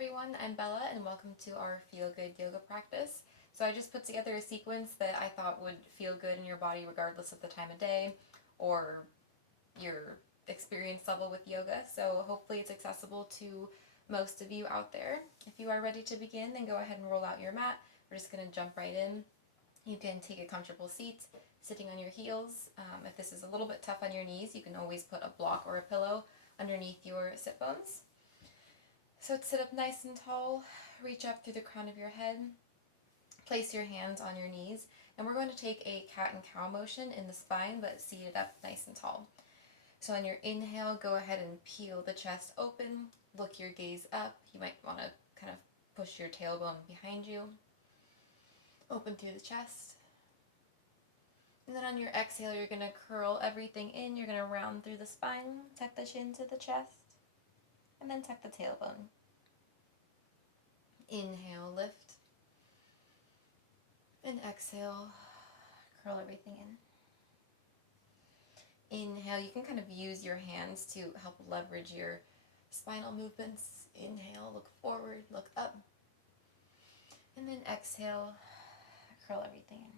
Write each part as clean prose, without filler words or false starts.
everyone, I'm Bella and welcome to our Feel Good yoga practice. So I just put together a sequence that I thought would feel good in your body regardless of the time of day or your experience level with yoga. So hopefully it's accessible to most of you out there. If you are ready to begin, then go ahead and roll out your mat. We're just going to jump right in. You can take a comfortable seat, sitting on your heels. If this is a little bit tough on your knees, you can always put a block or a pillow underneath your sit bones. So sit up nice and tall, reach up through the crown of your head, place your hands on your knees, and we're going to take a cat and cow motion in the spine, but seated up nice and tall. So on your inhale, go ahead and peel the chest open, look your gaze up. You might want to kind of push your tailbone behind you, open through the chest. And then on your exhale, you're going to curl everything in. You're going to round through the spine, tuck the chin to the chest, and then tuck the tailbone. Inhale, lift. And exhale, curl everything in. Inhale, you can kind of use your hands to help leverage your spinal movements. Inhale, look forward, look up. And then exhale, curl everything in.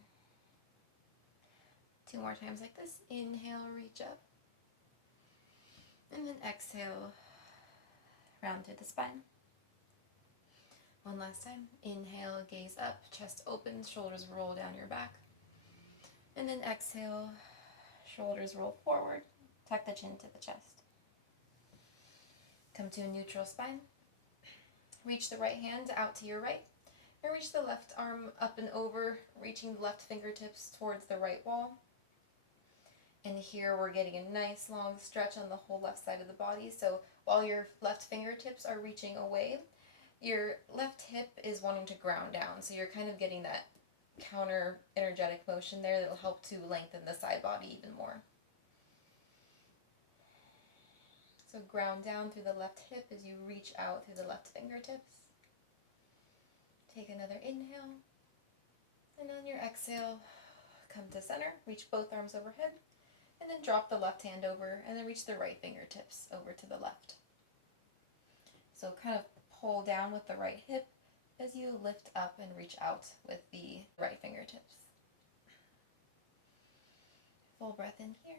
2 more times like this. Inhale, reach up. And then exhale, round through the spine. One last time. Inhale, gaze up, chest opens, shoulders roll down your back. And then exhale, shoulders roll forward, tuck the chin to the chest. Come to a neutral spine. Reach the right hand out to your right. And reach the left arm up and over, reaching the left fingertips towards the right wall. And here we're getting a nice long stretch on the whole left side of the body. So while your left fingertips are reaching away, your left hip is wanting to ground down. So you're kind of getting that counter energetic motion there that'll help to lengthen the side body even more. So ground down through the left hip as you reach out through the left fingertips. Take another inhale. And on your exhale, come to center, reach both arms overhead. And then drop the left hand over and then reach the right fingertips over to the left. So kind of pull down with the right hip as you lift up and reach out with the right fingertips. Full breath in here.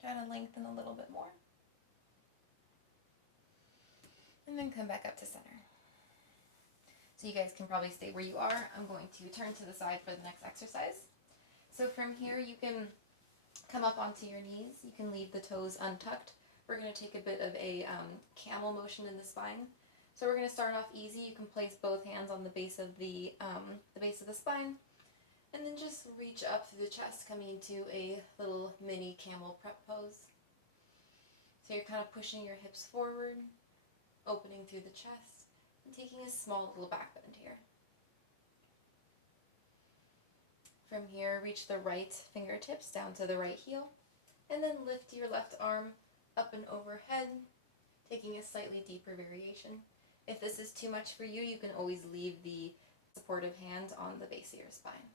Try to lengthen a little bit more. And then come back up to center. So you guys can probably stay where you are. I'm going to turn to the side for the next exercise. So from here, you can come up onto your knees. You can leave the toes untucked. We're going to take a bit of a camel motion in the spine. So we're going to start off easy. You can place both hands on the base of the base of the spine, and then just reach up through the chest, coming into a little mini camel prep pose. So you're kind of pushing your hips forward, opening through the chest, and taking a small little back bend here. From here, reach the right fingertips down to the right heel, and then lift your left arm up and overhead, taking a slightly deeper variation. If this is too much for you, you can always leave the supportive hand on the base of your spine.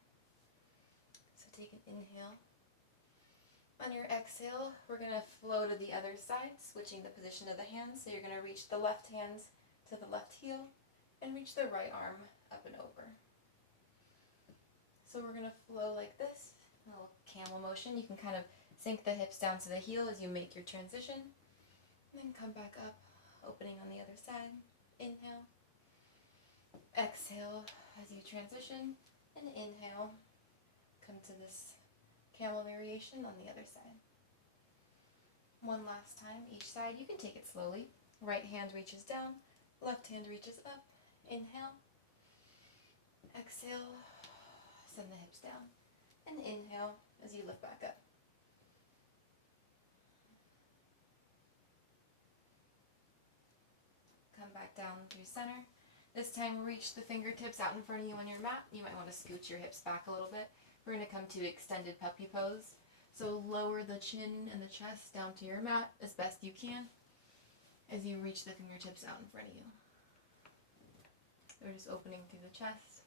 So take an inhale. On your exhale, we're going to flow to the other side, switching the position of the hands. So you're going to reach the left hand to the left heel and reach the right arm up and over. So we're going to flow like this, a little camel motion. You can kind of sink the hips down to the heel as you make your transition. And then come back up, opening on the other side. Inhale. Exhale as you transition. And inhale. Come to this camel variation on the other side. One last time, each side. You can take it slowly. Right hand reaches down. Left hand reaches up. Inhale. Exhale. Send the hips down. And inhale as you lift back up. Come back down through center. This time reach the fingertips out in front of you on your mat. You might want to scooch your hips back a little bit. We're going to come to extended puppy pose. So lower the chin and the chest down to your mat as best you can as you reach the fingertips out in front of you. We're just opening through the chest.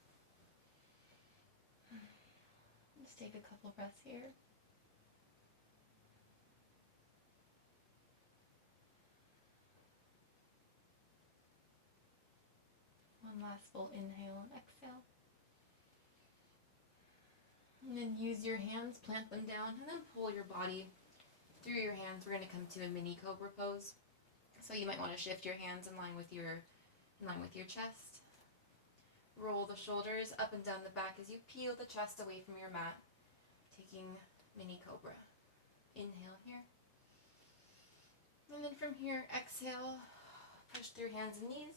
Just take a couple breaths here. last full inhale and exhale. And then use your hands, plant them down, and then pull your body through your hands. We're going to come to a mini cobra pose. So you might want to shift your hands in line with your chest. Roll the shoulders up and down the back as you peel the chest away from your mat, taking mini cobra. Inhale here. And then from here, exhale, push through hands and knees,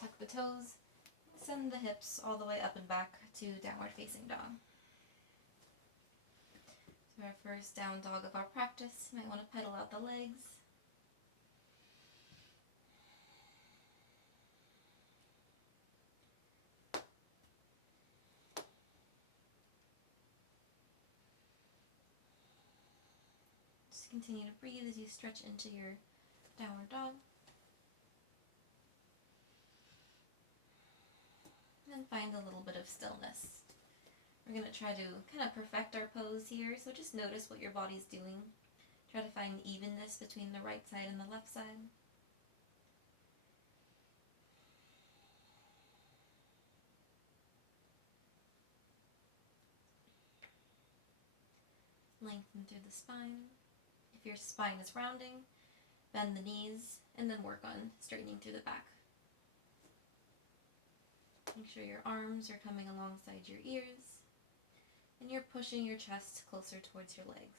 tuck the toes, send the hips all the way up and back to downward facing dog. So our first down dog of our practice, you might want to pedal out the legs. Just continue to breathe as you stretch into your downward dog. And then find a little bit of stillness. We're going to try to kind of perfect our pose here, so just notice what your body's doing. Try to find evenness between the right side and the left side. Lengthen through the spine. If your spine is rounding, bend the knees, and then work on straightening through the back. Make sure your arms are coming alongside your ears, and you're pushing your chest closer towards your legs.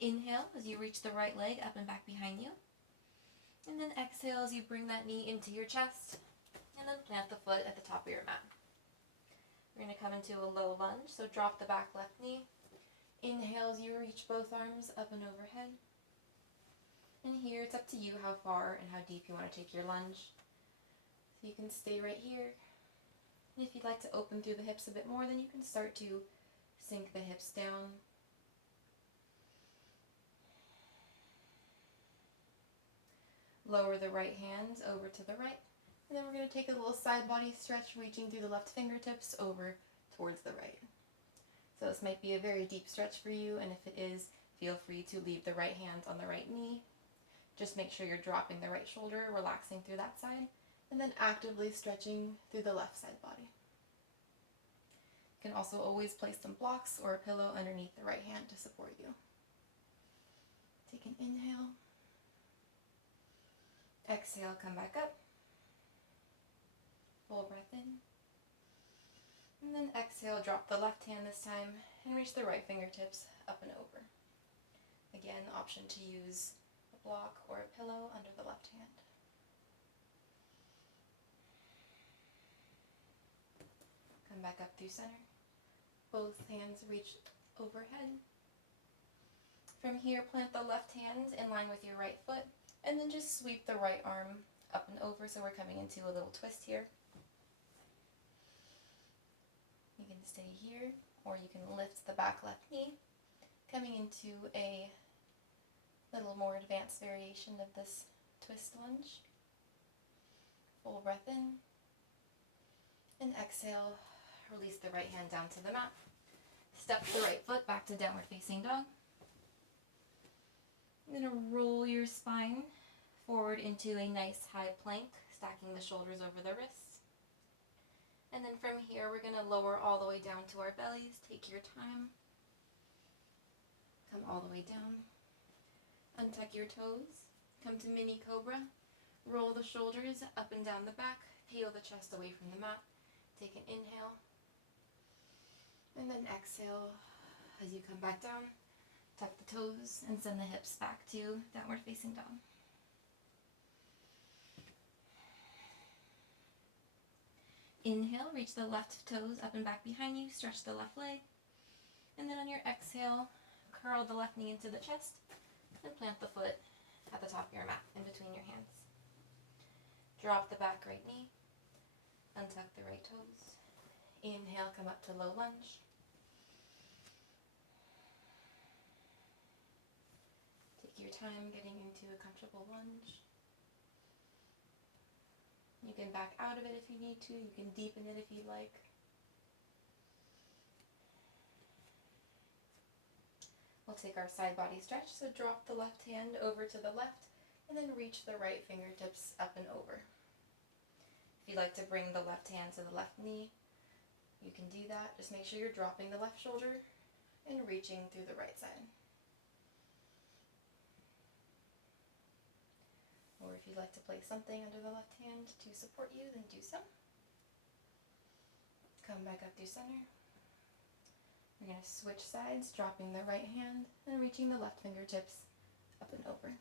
Inhale as you reach the right leg up and back behind you. And then exhale as you bring that knee into your chest, and then plant the foot at the top of your mat. We're going to come into a low lunge, so drop the back left knee. Inhale as you reach both arms up and overhead. And here it's up to you how far and how deep you want to take your lunge. So you can stay right here. And if you'd like to open through the hips a bit more, then you can start to sink the hips down. Lower the right hand over to the right. And then we're going to take a little side body stretch, reaching through the left fingertips over towards the right. So this might be a very deep stretch for you, and if it is, feel free to leave the right hand on the right knee. Just make sure you're dropping the right shoulder, relaxing through that side, and then actively stretching through the left side body. You can also always place some blocks or a pillow underneath the right hand to support you. Take an inhale. Exhale, come back up. Full breath in. And then exhale, drop the left hand this time and reach the right fingertips up and over. Again, option to use a block or a pillow under the left hand. Come back up through center. Both hands reach overhead. From here, plant the left hand in line with your right foot, and then just sweep the right arm up and over, so we're coming into a little twist here. You can stay here, or you can lift the back left knee, coming into a little more advanced variation of this twist lunge. Full breath in, and exhale, release the right hand down to the mat. Step the right foot back to downward facing dog. I'm going to roll your spine forward into a nice high plank, stacking the shoulders over the wrists. And then from here, we're going to lower all the way down to our bellies. Take your time. Come all the way down. Untuck your toes. Come to mini cobra. Roll the shoulders up and down the back. Peel the chest away from the mat. Take an inhale. And then exhale as you come back down. Tuck the toes and send the hips back to downward facing dog. Inhale, reach the left toes up and back behind you, stretch the left leg. And then on your exhale, curl the left knee into the chest and plant the foot at the top of your mat in between your hands. Drop the back right knee, untuck the right toes. Inhale, come up to low lunge. Take your time getting into a comfortable lunge. You can back out of it if you need to. You can deepen it if you'd like. We'll take our side body stretch, so drop the left hand over to the left and then reach the right fingertips up and over. If you'd like to bring the left hand to the left knee, you can do that. Just make sure you're dropping the left shoulder and reaching through the right side. Or if you'd like to place something under the left hand to support you, then do so. Come back up through center. We're going to switch sides, dropping the right hand and reaching the left fingertips up and over.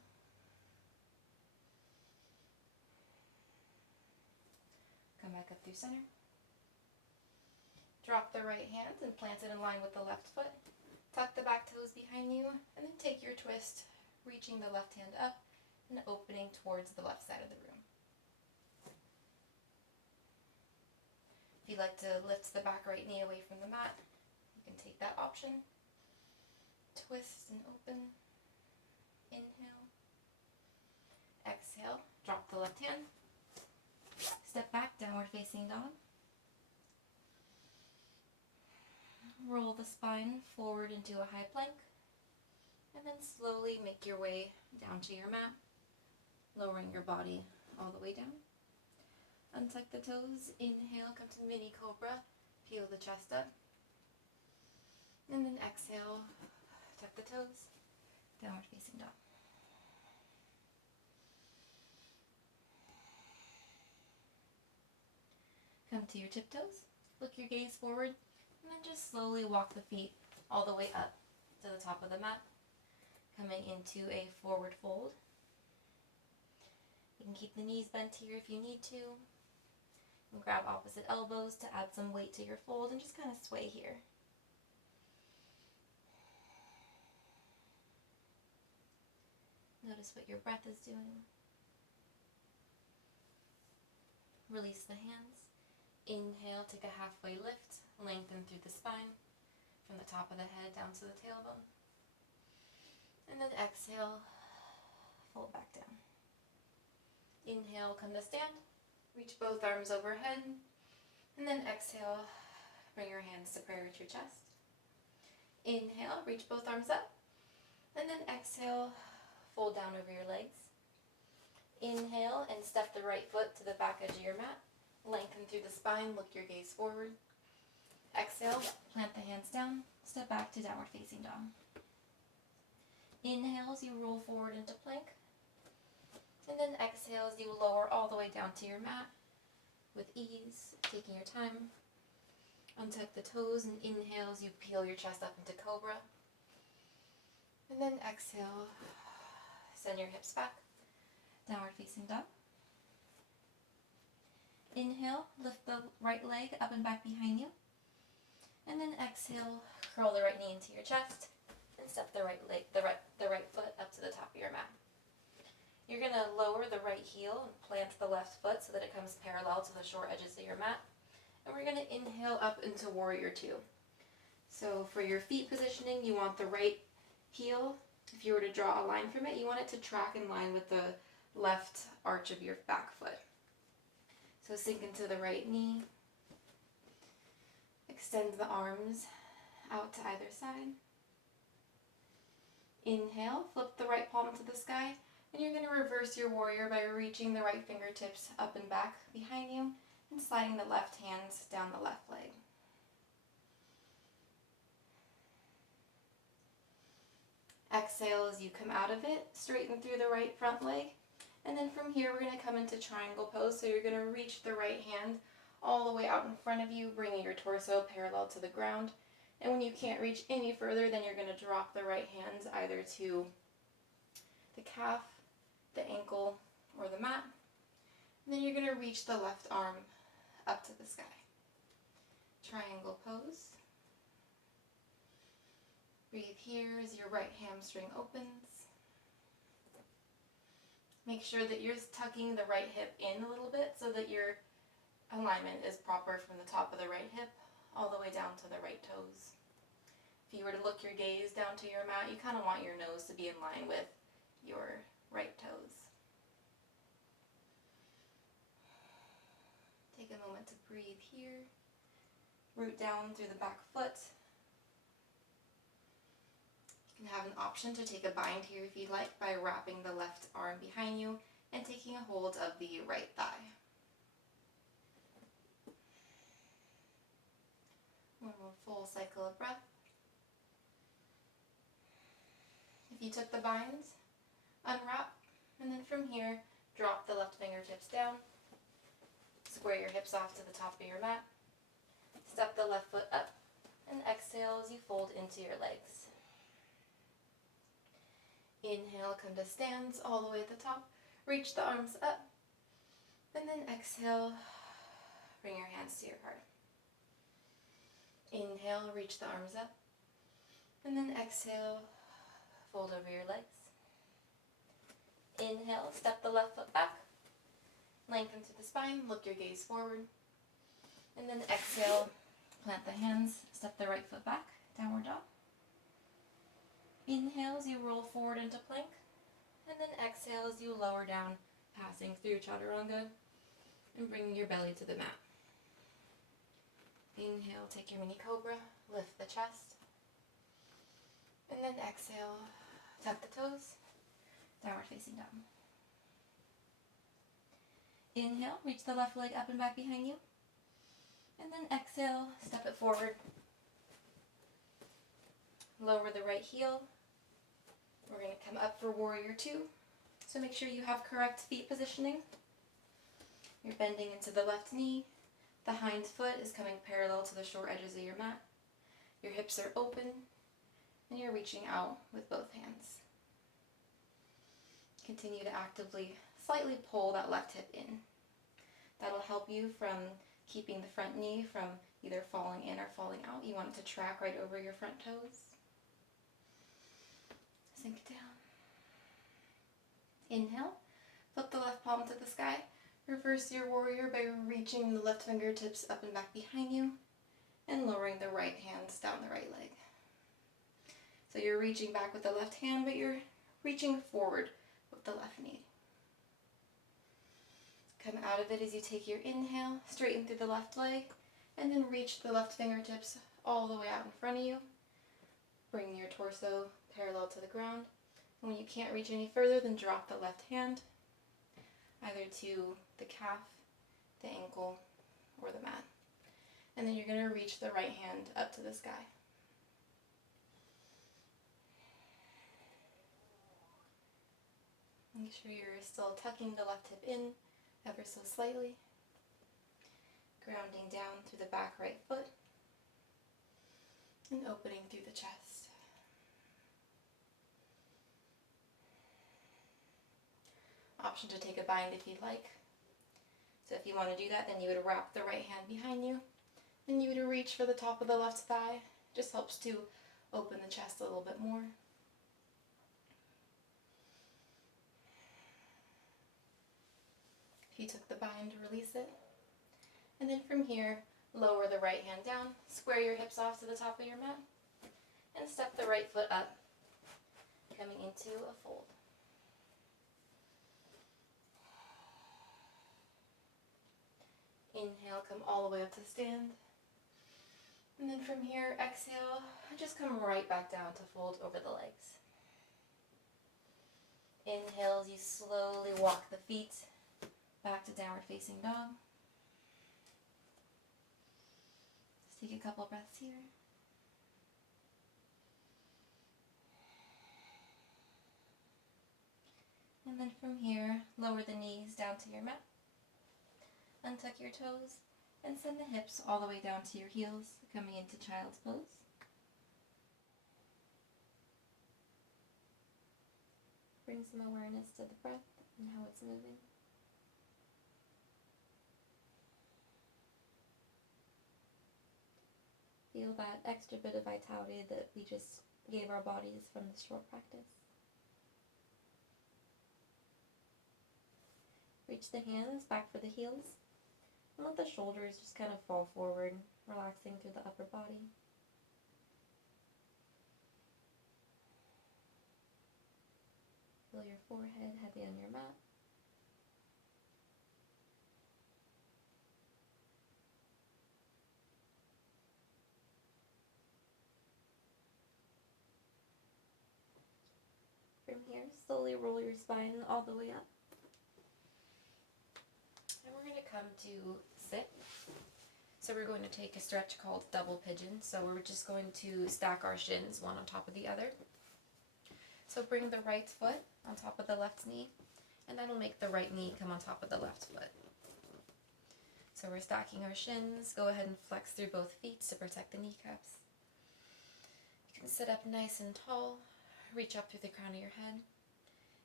Come back up through center. Drop the right hand and plant it in line with the left foot. Tuck the back toes behind you, and then take your twist, reaching the left hand up and opening towards the left side of the room. If you'd like to lift the back right knee away from the mat, you can take that option. Twist and open. Inhale. Exhale. Drop the left hand. Step back, downward facing dog. Roll the spine forward into a high plank. And then slowly make your way down to your mat, lowering your body all the way down. Untuck the toes. Inhale, come to mini cobra. Peel the chest up. And then exhale, tuck the toes. Downward facing dog. Come to your tiptoes. Look your gaze forward. And then just slowly walk the feet all the way up to the top of the mat. Coming into a forward fold. You can keep the knees bent here if you need to. And grab opposite elbows to add some weight to your fold and just kind of sway here. Notice what your breath is doing. Release the hands. Inhale, take a halfway lift, lengthen through the spine, from the top of the head down to the tailbone. And then exhale, fold back down. Inhale, come to stand. Reach both arms overhead. And then exhale, bring your hands to prayer at your chest. Inhale, reach both arms up. And then exhale, fold down over your legs. Inhale and step the right foot to the back edge of your mat. Lengthen through the spine, look your gaze forward. Exhale, plant the hands down, step back to downward facing dog. Inhale as you roll forward into plank. And then exhale as you lower all the way down to your mat with ease, taking your time. Untuck the toes and inhale as you peel your chest up into cobra. And then exhale, send your hips back, downward facing dog. Inhale, lift the right leg up and back behind you. And then exhale, curl the right knee into your chest and step the right foot up to the top of your mat. You're going to lower the right heel and plant the left foot so that it comes parallel to the short edges of your mat. And we're going to inhale up into Warrior Two. So for your feet positioning, you want the right heel, if you were to draw a line from it, you want it to track in line with the left arch of your back foot. So sink into the right knee. Extend the arms out to either side. Inhale, flip the right palm to the sky, and you're going to reverse your warrior by reaching the right fingertips up and back behind you and sliding the left hands down the left leg. Exhale as you come out of it, straighten through the right front leg. And then from here, we're going to come into triangle pose. So you're going to reach the right hand all the way out in front of you, bringing your torso parallel to the ground. And when you can't reach any further, then you're going to drop the right hands either to the calf, the ankle, or the mat. And then you're going to reach the left arm up to the sky. Triangle pose. Breathe here as your right hamstring opens. Make sure that you're tucking the right hip in a little bit so that your alignment is proper from the top of the right hip all the way down to the right toes. If you were to look your gaze down to your mat, you kind of want your nose to be in line with your right toes. Take a moment to breathe here. Root down through the back foot. You can have an option to take a bind here if you'd like by wrapping the left arm behind you and taking a hold of the right thigh. full cycle of breath. If you took the binds, unwrap, and then from here, drop the left fingertips down. Square your hips off to the top of your mat. Step the left foot up, and exhale as you fold into your legs. Inhale, come to stands all the way at the top. Reach the arms up, and then exhale, bring your hands to your heart. Inhale, reach the arms up, and then exhale, fold over your legs. Inhale, step the left foot back, lengthen through the spine, look your gaze forward, and then exhale, plant the hands, step the right foot back, downward dog. Inhale as you roll forward into plank, and then exhale as you lower down, passing through chaturanga, and bringing your belly to the mat. Inhale, take your mini cobra, lift the chest, and then exhale, tuck the toes, downward facing dog. Inhale, reach the left leg up and back behind you, and then exhale, step it forward, lower the right heel. We're going to come up for warrior two, so make sure you have correct feet positioning. You're bending into the left knee. The hind foot is coming parallel to the short edges of your mat. Your hips are open, and you're reaching out with both hands. Continue to actively, slightly pull that left hip in. That'll help you from keeping the front knee from either falling in or falling out. You want it to track right over your front toes. Sink it down. Inhale, flip the left palm to the sky. Reverse your warrior by reaching the left fingertips up and back behind you and lowering the right hands down the right leg. So you're reaching back with the left hand, but you're reaching forward with the left knee. Come out of it as you take your inhale, straighten through the left leg, and then reach the left fingertips all the way out in front of you. Bring your torso parallel to the ground. And when you can't reach any further, then drop the left hand, either to the calf, the ankle, or the mat. And then you're going to reach the right hand up to the sky. Make sure you're still tucking the left hip in ever so slightly. Grounding down through the back right foot. And opening through the chest. Option to take a bind if you'd like. So if you want to do that, then you would wrap the right hand behind you. And you would reach for the top of the left thigh. Just helps to open the chest a little bit more. If you took the bind, release it. And then from here, lower the right hand down, square your hips off to the top of your mat, and step the right foot up, coming into a fold. Inhale, come all the way up to stand. And then from here, exhale, just come right back down to fold over the legs. Inhale as you slowly walk the feet back to downward facing dog. Just take a couple breaths here. And then from here, lower the knees down to your mat. Untuck your toes and send the hips all the way down to your heels, coming into child's pose. Bring some awareness to the breath and how it's moving. Feel that extra bit of vitality that we just gave our bodies from this short practice. Reach the hands back for the heels. And let the shoulders just kind of fall forward, relaxing through the upper body. Feel your forehead heavy on your mat. From here, slowly roll your spine all the way up. And we're going to come to sit. So we're going to take a stretch called double pigeon. So we're just going to stack our shins one on top of the other. So bring the right foot on top of the left knee, and that'll make the right knee come on top of the left foot. So we're stacking our shins. Go ahead and flex through both feet to protect the kneecaps. You can sit up nice and tall, reach up through the crown of your head.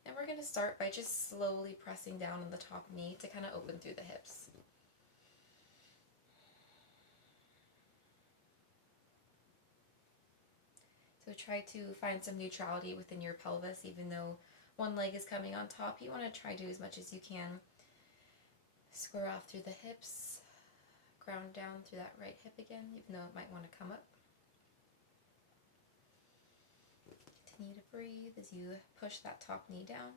And we're going to start by just slowly pressing down on the top knee to kind of open through the hips. So try to find some neutrality within your pelvis, even though one leg is coming on top. You want to try to, as much as you can, square off through the hips, ground down through that right hip again, even though it might want to come up. Continue to breathe as you push that top knee down.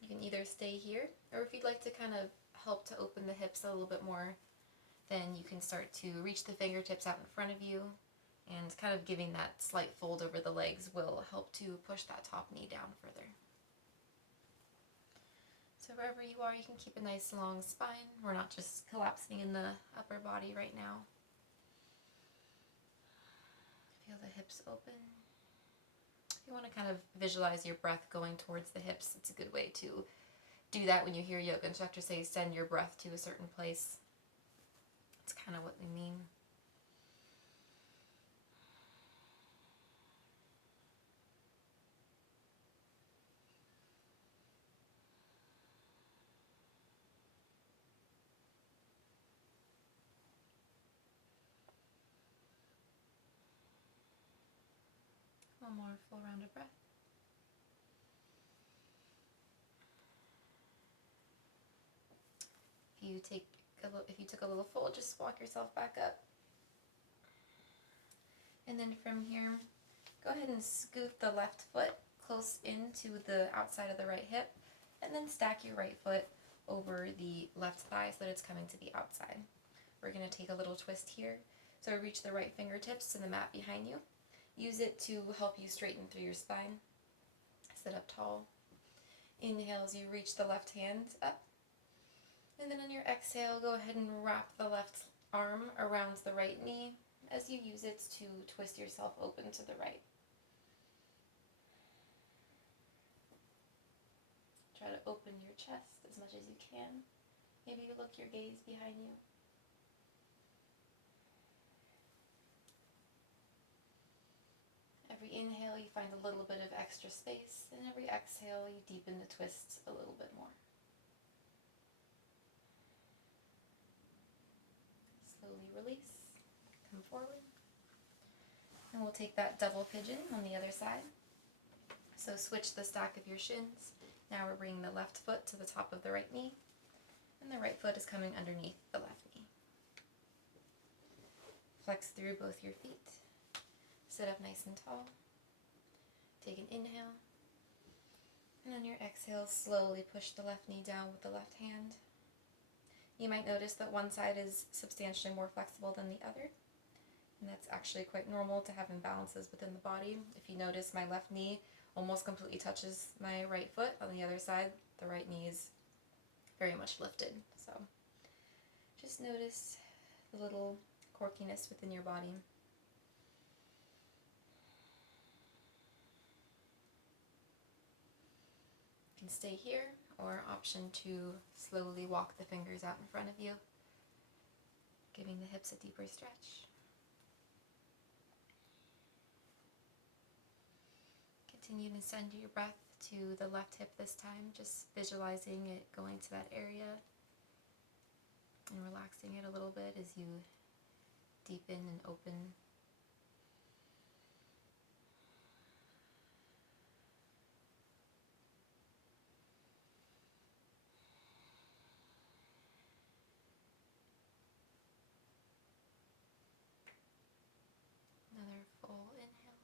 You can either stay here, or if you'd like to kind of help to open the hips a little bit more, then you can start to reach the fingertips out in front of you, and kind of giving that slight fold over the legs will help to push that top knee down further. So wherever you are, you can keep a nice long spine. We're not just collapsing in the upper body right now. Feel the hips open. If you want to kind of visualize your breath going towards the hips, it's a good way to do that when you hear yoga instructors say send your breath to a certain place. It's kind of what we mean. One more full round of breath. If you took a little fold, just walk yourself back up. And then from here, go ahead and scoot the left foot close into the outside of the right hip, and then stack your right foot over the left thigh so that it's coming to the outside. We're going to take a little twist here. So reach the right fingertips to the mat behind you. Use it to help you straighten through your spine. Sit up tall. Inhale as you reach the left hand up. And then on your exhale, go ahead and wrap the left arm around the right knee as you use it to twist yourself open to the right. Try to open your chest as much as you can. Maybe you look your gaze behind you. Every inhale, you find a little bit of extra space, and every exhale, you deepen the twist a little bit more. Slowly release, come forward, and we'll take that double pigeon on the other side. So switch the stack of your shins. Now we're bringing the left foot to the top of the right knee, and the right foot is coming underneath the left knee. Flex through both your feet. Sit up nice and tall. Take an inhale, and on your exhale, slowly push the left knee down with the left hand. You might notice that one side is substantially more flexible than the other, and that's actually quite normal to have imbalances within the body. If you notice, my left knee almost completely touches my right foot. On the other side, the right knee is very much lifted. So just notice the little quirkiness within your body. You can stay here, or option to slowly walk the fingers out in front of you, giving the hips a deeper stretch. Continue to send your breath to the left hip this time, just visualizing it going to that area and relaxing it a little bit as you deepen and open. Another full inhale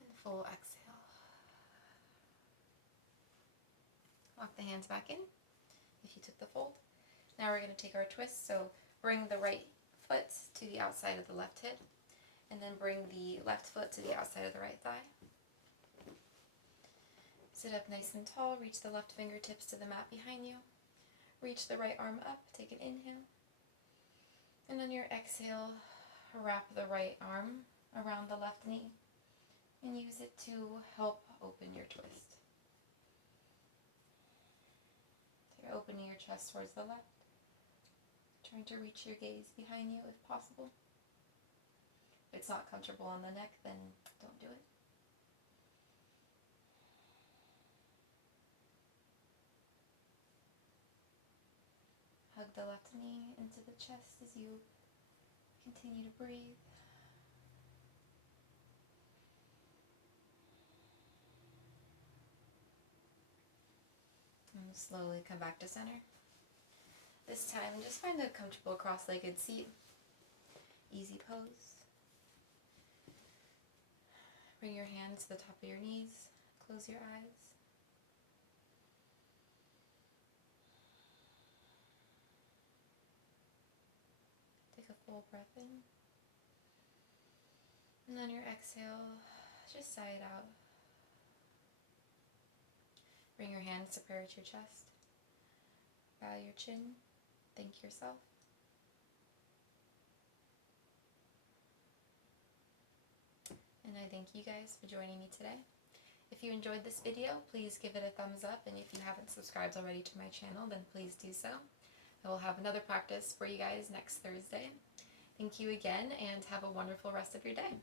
and full exhale. Walk the hands back in if you took the fold. Now we're going to take our twist, so bring the right foot to the outside of the left hip, and then bring the left foot to the outside of the right thigh. Sit up nice and tall, reach the left fingertips to the mat behind you. Reach the right arm up, take an inhale. And on your exhale, wrap the right arm around the left knee and use it to help open your twist. So you're opening your chest towards the left, trying to reach your gaze behind you if possible. If it's not comfortable on the neck, then don't do it. Hug the left knee into the chest as you continue to breathe. And slowly come back to center. This time, just find a comfortable cross-legged seat. Easy pose. Bring your hands to the top of your knees. Close your eyes. Take a full breath in. And on your exhale, just sigh it out. Bring your hands to prayer at your chest. Bow your chin. Thank yourself. And I thank you guys for joining me today. If you enjoyed this video, please give it a thumbs up, and if you haven't subscribed already to my channel, then please do so. I will have another practice for you guys next Thursday. Thank you again, and have a wonderful rest of your day.